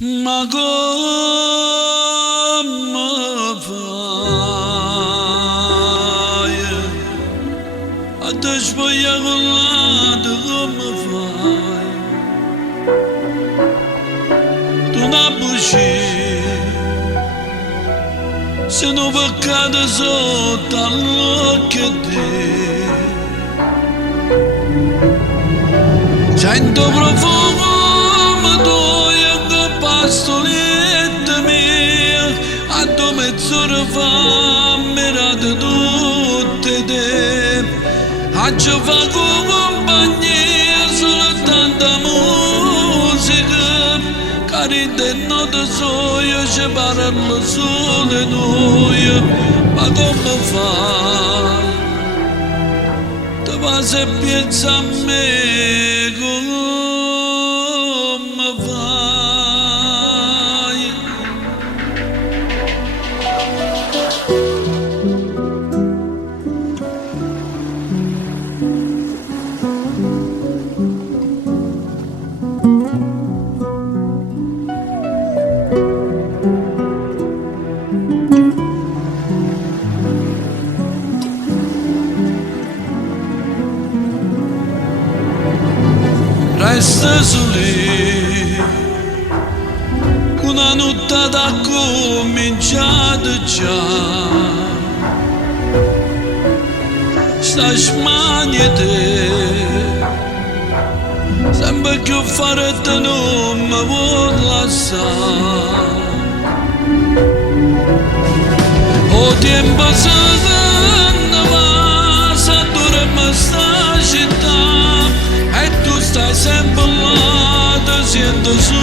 Magom mafaya Ateş bayağıladı mafaya Tuna bushi Senu bakada zotallo kedi Sen dobro fumo doja ga pastolette mie A do mezz'ora fa mi rade tutte te A ci fa compagnia solo tanta musica Carite note soia ci parlo solo noi Ma come fai? Te vas e piensa a me come fai? Resta lì, una notte da cominciato già. Sta smagnete, sembra che fare te non mi vuol lasciare. O tempo se ne va, se durma sta città. E tu stai sempre là, ti sento su